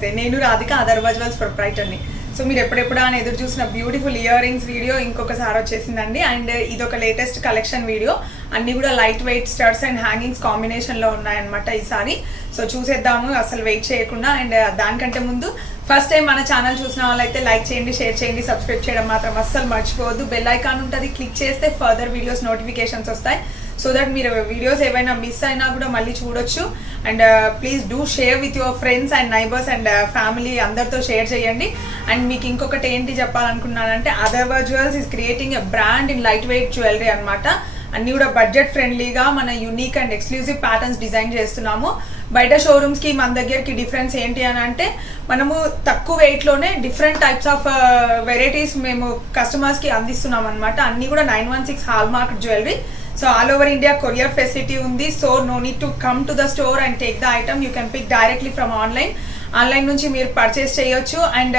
నమస్తే, నేను Radhika, Atharva jewels ప్రొప్రైటర్ని. So మీరు ఎప్పుడెప్పుడు అని ఎదురు చూసిన బ్యూటిఫుల్ ఇయర్ రింగ్స్ వీడియో ఇంకొకసారి వచ్చేసిందండి. అండ్ ఇది ఒక లేటెస్ట్ కలెక్షన్ వీడియో. అన్నీ కూడా light weight studs and hangings కాంబినేషన్లో ఉన్నాయన్నమాట ఈసారి. సో చూసేద్దాము అసలు వెయిట్ చేయకుండా. అండ్ దానికంటే ముందు ఫస్ట్ టైం మన ఛానల్ చూసిన వాళ్ళైతే లైక్ చేయండి, షేర్ చేయండి, సబ్స్క్రైబ్ చేయడం మాత్రం అస్సలు మర్చిపోవద్దు. బెల్ ఐకాన్ ఉంటుంది, క్లిక్ చేస్తే ఫర్దర్ వీడియోస్ నోటిఫికేషన్స్ వస్తాయి. సో దట్ మీరు వీడియోస్ ఏవైనా మిస్ అయినా కూడా మళ్ళీ చూడొచ్చు. And please do share with your friends and neighbours and family, అందరితో షేర్ చేయండి. అండ్ మీకు ఇంకొకటి ఏంటి చెప్పాలనుకున్నానంటే, Atharva jewels is creating a brand in light weight jewellery అనమాట. అన్నీ కూడా బడ్జెట్ ఫ్రెండ్లీగా మన unique and exclusive patterns design చేస్తున్నాము. బయట షోరూమ్స్కి మన దగ్గరికి డిఫరెన్స్ ఏంటి అని అంటే, మనము తక్కువ వెయిట్లోనే డిఫరెంట్ టైప్స్ ఆఫ్ వెరైటీస్ మేము కస్టమర్స్కి అందిస్తున్నాం అనమాట. అన్నీ కూడా 916 hallmark jewellery. So all over India courier facility ఉంది. So no need to come to the store and take the item. You can pick directly from online నుంచి మీరు purchase చేయొచ్చు. అండ్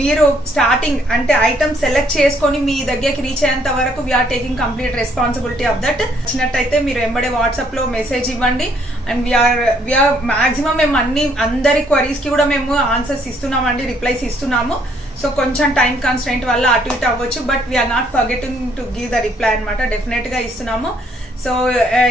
మీరు స్టార్టింగ్ అంటే ఐటమ్ సెలెక్ట్ చేసుకొని మీ దగ్గరికి reach అయ్యేంత వరకు we are taking complete responsibility of that. వచ్చినట్టయితే మీరు వెంబడే వాట్సాప్లో మెసేజ్ ఇవ్వండి. అండ్ వీఆర్ మ్యాక్సిమం మేము అందరి క్వరీస్కి కూడా మేము ఆన్సర్స్ ఇస్తున్నామండి, రిప్లైస్ ఇస్తున్నాము. సో కొంచెం టైం కన్స్ట్రెంట్ వల్ల అటు ఇటు అవ్వచ్చు, but we are not forgetting to give the reply అనమాట. డెఫినెట్గా ఇస్తున్నాము. సో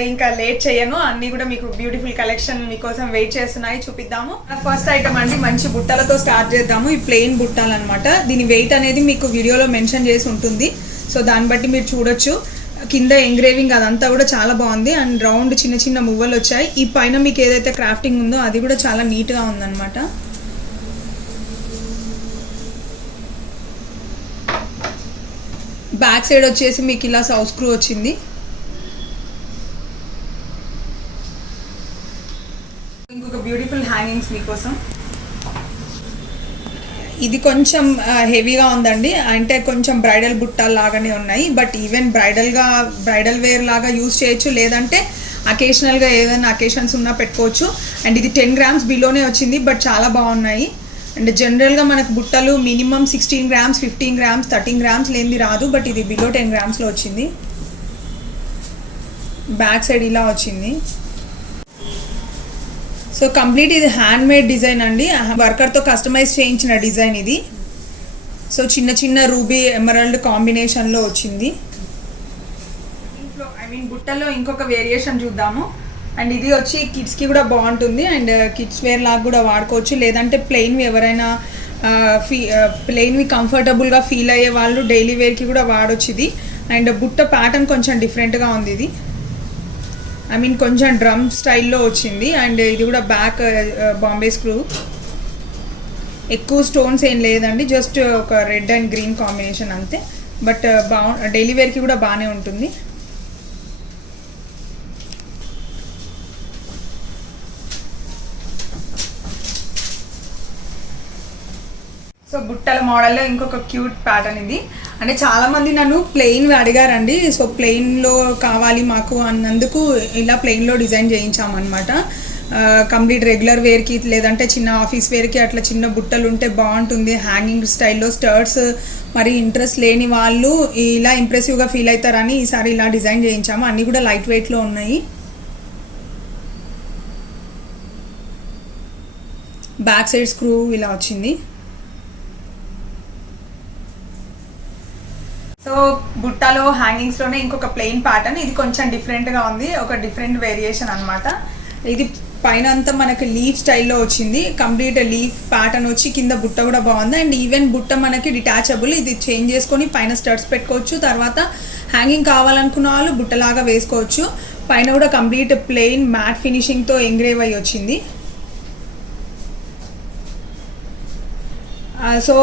ఇంకా లేట్ చేయను, అన్నీ కూడా మీకు బ్యూటిఫుల్ కలెక్షన్ మీకోసం వెయిట్ చేస్తున్నాయి, చూపిద్దాము. ఫస్ట్ ఐటమ్ అండి, మంచి బుట్టలతో స్టార్ట్ చేద్దాము. ఈ ప్లెయిన్ బుట్టాలు అనమాట. దీని వెయిట్ అనేది మీకు వీడియోలో మెన్షన్ చేసి ఉంటుంది. సో దాన్ని బట్టి మీరు చూడొచ్చు. కింద ఎంగ్రేవింగ్ అదంతా కూడా చాలా బాగుంది. అండ్ రౌండ్ చిన్న చిన్న మువ్వలు వచ్చాయి. ఈ పైన మీకు ఏదైతే క్రాఫ్టింగ్ ఉందో అది కూడా చాలా నీట్గా ఉందన్నమాట. బ్యాక్ సైడ్ వచ్చేసి మీకు ఇలా సౌత్ స్క్రూ వచ్చింది. ఇంకొక బ్యూటిఫుల్ హ్యాంగింగ్స్ మీకోసం. ఇది కొంచెం హెవీగా ఉందండి, అంటే కొంచెం బ్రైడల్ బుట్టాలు లాగానే ఉన్నాయి. బట్ ఈవెన్ బ్రైడల్ వేర్ లాగా యూజ్ చేయొచ్చు, లేదంటే అకేషనల్గా ఏదైనా అకేషన్స్ ఉన్నా పెట్టుకోవచ్చు. అండ్ ఇది 10 grams బిలోనే వచ్చింది, బట్ చాలా బాగున్నాయి. అండ్ జనరల్గా మనకు బుట్టలు మినిమం 16 grams, 15 grams, 13 grams లేనిది రాదు. బట్ ఇది బిలో 10 gramsలో వచ్చింది. బ్యాక్ సైడ్ ఇలా వచ్చింది. సో కంప్లీట్ ఇది హ్యాండ్ మేడ్ డిజైన్ అండి, వర్కర్తో కస్టమైజ్ చేయించిన డిజైన్ ఇది. సో చిన్న చిన్న రూబీ ఎమరాల్డ్ కాంబినేషన్లో వచ్చింది. బుట్టల్లో ఇంకొక వేరియేషన్ చూద్దాము. అండ్ ఇది వచ్చి కిడ్స్కి కూడా బాగుంటుంది. అండ్ కిడ్స్ వేర్ లాగా కూడా వాడుకోవచ్చు, లేదంటే ప్లెయిన్వి ఎవరైనా ప్లెయిన్వి కంఫర్టబుల్గా ఫీల్ అయ్యే వాళ్ళు డైలీ వేర్కి కూడా వాడొచ్చు ఇది. అండ్ బుట్ట ప్యాటర్న్ కొంచెం డిఫరెంట్గా ఉంది. ఇది కొంచెం డ్రమ్ స్టైల్లో వచ్చింది. అండ్ ఇది కూడా బ్యాక్ బాంబే స్క్రూ. ఎక్కువ స్టోన్స్ ఏం లేదండి, జస్ట్ ఒక రెడ్ అండ్ గ్రీన్ కాంబినేషన్ అంతే. బట్ డైలీ వేర్కి కూడా బాగానే ఉంటుంది. సో బుట్టల మోడల్లో ఇంకొక క్యూట్ ప్యాటర్న్ ఇది. అంటే చాలామంది నన్ను ప్లెయిన్ అడిగారండి. సో ప్లెయిన్లో కావాలి మాకు అన్నందుకు ఇలా ప్లెయిన్లో డిజైన్ చేయించామన్నమాట. కంప్లీట్ రెగ్యులర్ వేర్కి, లేదంటే చిన్న ఆఫీస్ వేర్కి అట్లా చిన్న బుట్టలు ఉంటే బాగుంటుంది. హ్యాంగింగ్ స్టైల్లో స్టర్ట్స్ మరి ఇంట్రెస్ట్ లేని వాళ్ళు ఇలా ఇంప్రెసివ్గా ఫీల్ అవుతారని ఈసారి ఇలా డిజైన్ చేయించాము. అన్నీ కూడా లైట్ వెయిట్లో ఉన్నాయి. బ్యాక్ సైడ్ స్క్రూ ఇలా వచ్చింది. సో బుట్టాలో హ్యాంగింగ్స్లోనే ఇంకొక ప్లెయిన్ ప్యాటర్న్. ఇది కొంచెం డిఫరెంట్గా ఉంది, ఒక డిఫరెంట్ వేరియేషన్ అనమాట. ఇది పైన అంతా మనకి లీఫ్ స్టైల్లో వచ్చింది. కంప్లీట్ లీఫ్ ప్యాటర్న్ వచ్చి కింద బుట్ట కూడా బాగుంది. అండ్ ఈవెన్ బుట్ట మనకి డిటాచబుల్. ఇది చేంజ్ చేసుకొని పైన స్టడ్స్ పెట్టుకోవచ్చు. తర్వాత హ్యాంగింగ్ కావాలనుకున్న వాళ్ళు బుట్టలాగా వేసుకోవచ్చు. పైన కూడా కంప్లీట్ ప్లెయిన్ మ్యాట్ ఫినిషింగ్తో ఎంగ్రేవ్ అయ్యి వచ్చింది. So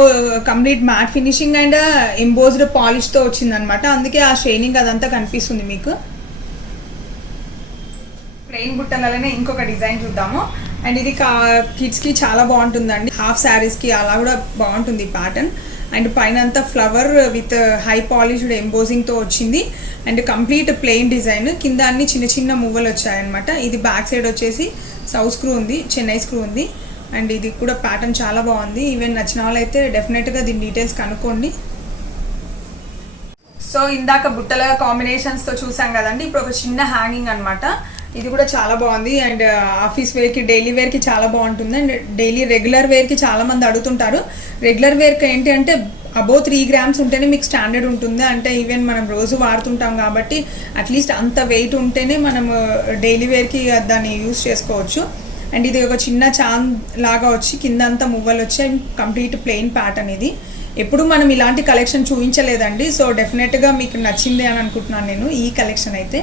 complete matte finishing and embossed పాలిష్తో వచ్చిందనమాట. అందుకే ఆ షైనింగ్ అదంతా కనిపిస్తుంది మీకు. ప్లెయిన్ బుట్టలనే ఇంకొక డిజైన్ చూద్దాము. అండ్ ఇది కిడ్స్కి చాలా బాగుంటుందండి. హాఫ్ శారీస్కి అలా కూడా బాగుంటుంది ప్యాటర్న్. అండ్ పైన అంతా ఫ్లవర్ విత్ హై పాలిష్డ్ ఎంబోజింగ్తో వచ్చింది. And complete plain design. కింద అన్ని చిన్న చిన్న మువ్వలు వచ్చాయన్నమాట. ఇది బ్యాక్ సైడ్ వచ్చేసి సౌత్ స్క్రూ ఉంది, చెన్నై స్క్రూ ఉంది. అండ్ ఇది కూడా ప్యాటర్న్ చాలా బాగుంది. ఈవెన్ నచ్చిన వాళ్ళు అయితే డెఫినెట్గా దీని డీటెయిల్స్ కనుక్కోండి. సో ఇందాక బుట్టల కాంబినేషన్స్తో చూసాం కదండి. ఇప్పుడు ఒక చిన్న హ్యాంగింగ్ అనమాట. ఇది కూడా చాలా బాగుంది. అండ్ ఆఫీస్ వేర్కి, డైలీ వేర్కి చాలా బాగుంటుంది. అండ్ డైలీ రెగ్యులర్ వేర్కి చాలా మంది అడుగుతుంటారు. రెగ్యులర్ వేర్కి ఏంటి అంటే అబౌవ్ 3 grams ఉంటేనే మీకు స్టాండర్డ్ ఉంటుంది. అంటే ఈవెన్ మనం రోజు వాడుతుంటాం కాబట్టి అట్లీస్ట్ అంత వెయిట్ ఉంటేనే మనం డైలీ వేర్కి దాన్ని యూస్ చేసుకోవచ్చు. అండ్ ఇది ఒక చిన్న చాన్ లాగా వచ్చి కింద అంతా మువ్వలు వచ్చి కంప్లీట్ ప్లెయిన్ ప్యాటర్న్. ఇది ఎప్పుడు మనం ఇలాంటి కలెక్షన్ చూపించలేదండి. సో డెఫినెట్గా మీకు నచ్చింది అని అనుకుంటున్నాను నేను ఈ కలెక్షన్ అయితే.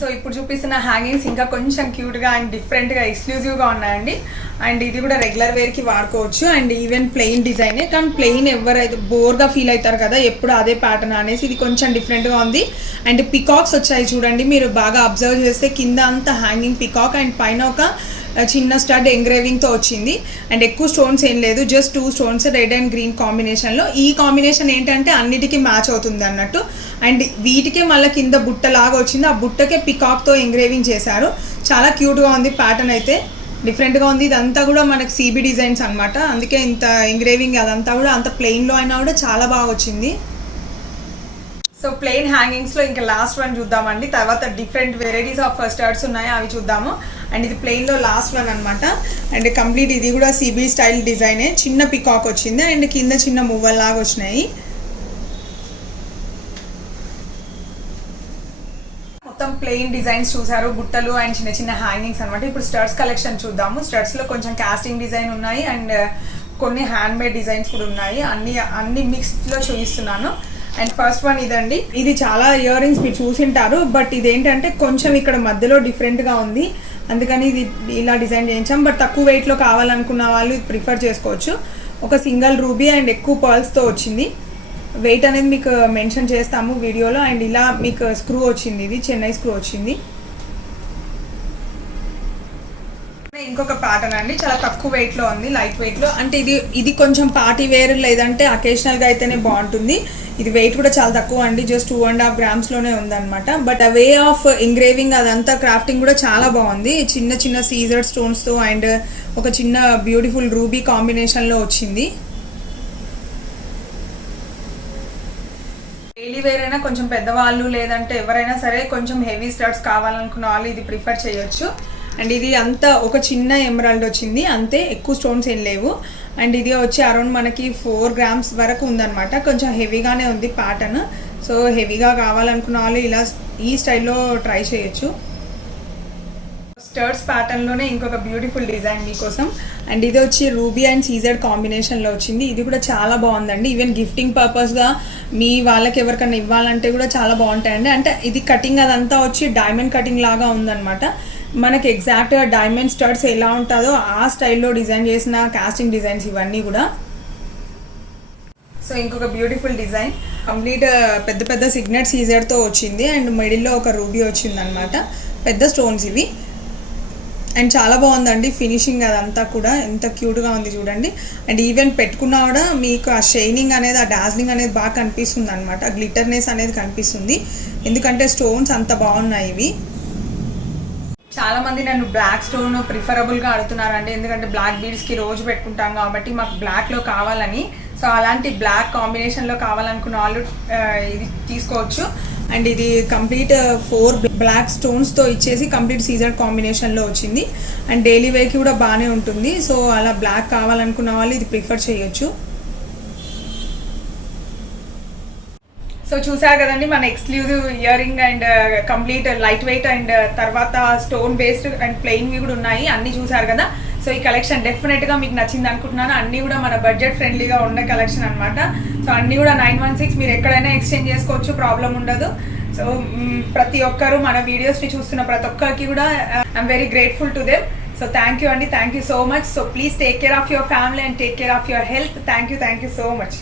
సో ఇప్పుడు చూపిస్తున్న హ్యాంగింగ్స్ ఇంకా కొంచెం క్యూట్గా అండ్ డిఫరెంట్గా ఎక్స్క్లూజివ్గా ఉన్నాయండి. అండ్ ఇది కూడా రెగ్యులర్ వేర్కి వాడుకోవచ్చు. అండ్ ఈవెన్ ప్లెయిన్ డిజైనే, కానీ ప్లెయిన్ ఎవరైతే బోర్గా ఫీల్ అవుతారు కదా ఎప్పుడు అదే ప్యాటర్న్ అనేసి ఇది కొంచెం డిఫరెంట్గా ఉంది. అండ్ పికాక్స్ వచ్చాయి చూడండి, మీరు బాగా అబ్జర్వ్ చేస్తే కింద అంతా హ్యాంగింగ్ పికాక్ అండ్ పైన ఒక చిన్న స్టడ్ ఎంగ్రేవింగ్తో వచ్చింది. అండ్ ఎక్కువ స్టోన్స్ ఏం లేదు, just 2 stones red and green కాంబినేషన్లో. ఈ కాంబినేషన్ ఏంటంటే అన్నిటికీ మ్యాచ్ అవుతుంది అన్నట్టు. అండ్ వీటికే మళ్ళీ కింద బుట్ట లాగా వచ్చింది, ఆ బుట్టకే పికాక్తో ఎంగ్రేవింగ్ చేశారు. చాలా క్యూట్గా ఉంది ప్యాటర్న్ అయితే, డిఫరెంట్గా ఉంది. ఇదంతా కూడా మనకి CB డిజైన్స్ అనమాట, అందుకే ఇంత ఎంగ్రేవింగ్ అదంతా కూడా అంత ప్లెయిన్లో అయినా కూడా చాలా బాగా వచ్చింది. సో ప్లెయిన్ హ్యాంగింగ్స్లో ఇంకా లాస్ట్ వన్ చూద్దామండి. తర్వాత డిఫరెంట్ వెరైటీస్ ఆఫ్ స్టర్ట్స్ ఉన్నాయి, అవి చూద్దాము. అండ్ ఇది ప్లెయిన్లో లాస్ట్ వన్ అనమాట. అండ్ కంప్లీట్ ఇది కూడా CB స్టైల్ డిజైనే, చిన్న పికాక్ వచ్చింది అండ్ కింద చిన్న మువ్వల్లాగా వచ్చినాయి. మొత్తం ప్లెయిన్ డిజైన్స్ చూసారు, బుట్టలు అండ్ చిన్న చిన్న హ్యాంగింగ్స్ అనమాట. ఇప్పుడు స్టర్ట్స్ కలెక్షన్ చూద్దాము. స్టర్ట్స్లో కొంచెం కాస్టింగ్ డిజైన్ ఉన్నాయి అండ్ కొన్ని హ్యాండ్ మేడ్ డిజైన్స్ కూడా ఉన్నాయి. అన్ని మిక్స్డ్లో చూపిస్తున్నాను. అండ్ ఫస్ట్ వన్ ఇదండి. ఇది చాలా ఇయర్ రింగ్స్ మీరు చూసింటారు, బట్ ఇదేంటంటే కొంచెం ఇక్కడ మధ్యలో డిఫరెంట్గా ఉంది, అందుకని ఇది ఇలా డిజైన్ చేయించాం. బట్ తక్కువ వెయిట్లో కావాలనుకున్న వాళ్ళు ఇది ప్రిఫర్ చేసుకోవచ్చు. ఒక సింగిల్ రూబీ అండ్ ఎక్కువ పర్ల్స్తో వచ్చింది. వెయిట్ అనేది మీకు మెన్షన్ చేస్తాము వీడియోలో. అండ్ ఇలా మీకు స్క్రూ వచ్చింది, ఇది చెన్నై స్క్రూ వచ్చింది. ఇంకొక ప్యాటర్న్ అండి, చాలా తక్కువ వెయిట్లో ఉంది, లైట్ వెయిట్లో. అంటే ఇది కొంచెం పార్టీ వేర్ లేదంటే అకేషనల్గా అయితేనే బాగుంటుంది. ఇది వెయిట్ కూడా చాలా తక్కువ అండి, జస్ట్ 2.5 grams ఉందన్నమాట. బట్ ఆ వే ఆఫ్ ఎంగ్రేవింగ్ అదంతా క్రాఫ్టింగ్ కూడా చాలా బాగుంది. చిన్న చిన్న సీజర్ స్టోన్స్తో అండ్ ఒక చిన్న బ్యూటిఫుల్ రూబీ కాంబినేషన్లో వచ్చింది. డైలీ వేర్ అయినా కొంచెం పెద్దవాళ్ళు లేదంటే ఎవరైనా సరే కొంచెం హెవీ స్టర్ట్స్ కావాలనుకున్న వాళ్ళు ఇది ప్రిఫర్ చేయొచ్చు. అండ్ ఇది అంతా ఒక చిన్న ఎమరాల్డ్ వచ్చింది అంతే, ఎక్కువ స్టోన్స్ ఏం లేవు. అండ్ ఇది వచ్చి అరౌండ్ మనకి 4 grams వరకు ఉందన్నమాట. కొంచెం హెవీగానే ఉంది ప్యాటర్న్. సో హెవీగా కావాలనుకున్న వాళ్ళు ఇలా ఈ స్టైల్లో ట్రై చేయొచ్చు. స్టర్ట్స్ ప్యాటర్న్లోనే ఇంకొక బ్యూటిఫుల్ డిజైన్ మీకోసం. అండ్ ఇది వచ్చి రూబీ అండ్ సీజెడ్ కాంబినేషన్లో వచ్చింది. ఇది కూడా చాలా బాగుందండి. ఈవెన్ గిఫ్టింగ్ పర్పస్గా మీ వాళ్ళకి ఎవరికైనా ఇవ్వాలంటే కూడా చాలా బాగుంటాయండి. అంటే ఇది కటింగ్ అదంతా వచ్చి డైమండ్ కటింగ్ లాగా ఉందన్నమాట. మనకి ఎగ్జాక్ట్గా డైమండ్ స్టడ్స్ ఎలా ఉంటుందో ఆ స్టైల్లో డిజైన్ చేసిన కాస్టింగ్ డిజైన్స్ ఇవన్నీ కూడా. సో ఇంకొక బ్యూటిఫుల్ డిజైన్, కంప్లీట్ పెద్ద పెద్ద సిగ్నెట్ సీజర్తో వచ్చింది అండ్ మిడిల్లో ఒక రూబీ వచ్చింది అనమాట. పెద్ద స్టోన్స్ ఇవి. అండ్ చాలా బాగుందండి ఫినిషింగ్ అదంతా కూడా, ఎంత క్యూట్గా ఉంది చూడండి. అండ్ ఈవెన్ పెట్టుకున్నా కూడా మీకు ఆ షైనింగ్ అనేది, ఆ డార్జిలింగ్ అనేది బాగా కనిపిస్తుంది అనమాట. గ్లిటర్నెస్ అనేది కనిపిస్తుంది, ఎందుకంటే స్టోన్స్ అంత బాగున్నాయి ఇవి. చాలామంది నన్ను బ్లాక్ స్టోన్ ప్రిఫరబుల్గా అడుగుతున్నారండి, ఎందుకంటే బ్లాక్ బీడ్స్కి రోజు పెట్టుకుంటాం కాబట్టి మాకు బ్లాక్లో కావాలని. సో అలాంటి బ్లాక్ కాంబినేషన్లో కావాలనుకున్న వాళ్ళు ఇది తీసుకోవచ్చు. అండ్ ఇది కంప్లీట్ 4 బ్లాక్ స్టోన్స్తో ఇచ్చేసి కంప్లీట్ సీజర్ కాంబినేషన్లో వచ్చింది. అండ్ డైలీ వేర్కి కూడా బాగానే ఉంటుంది. సో అలా బ్లాక్ కావాలనుకున్న వాళ్ళు ఇది ప్రిఫర్ చేయొచ్చు. సో చూసారు కదండి మన exclusive ear ring and complete light weight and తర్వాత స్టోన్ బేస్డ్ అండ్ ప్లెయిన్వి కూడా ఉన్నాయి, అన్నీ చూసారు కదా. సో ఈ కలెక్షన్ డెఫినెట్గా మీకు నచ్చింది అనుకుంటున్నాను. అన్నీ కూడా మన బడ్జెట్ ఫ్రెండ్లీగా ఉన్న కలెక్షన్ అనమాట. సో అన్నీ కూడా 916 మీరు ఎక్కడైనా ఎక్స్చేంజ్ చేసుకోవచ్చు, ప్రాబ్లం ఉండదు. సో ప్రతి ఒక్కరు మన వీడియోస్ని చూస్తున్న ప్రతి ఒక్కరికి కూడా I'm very grateful to them. So thank you అండి, thank you so much. So please take care of your family and take care of your health. Thank you so much.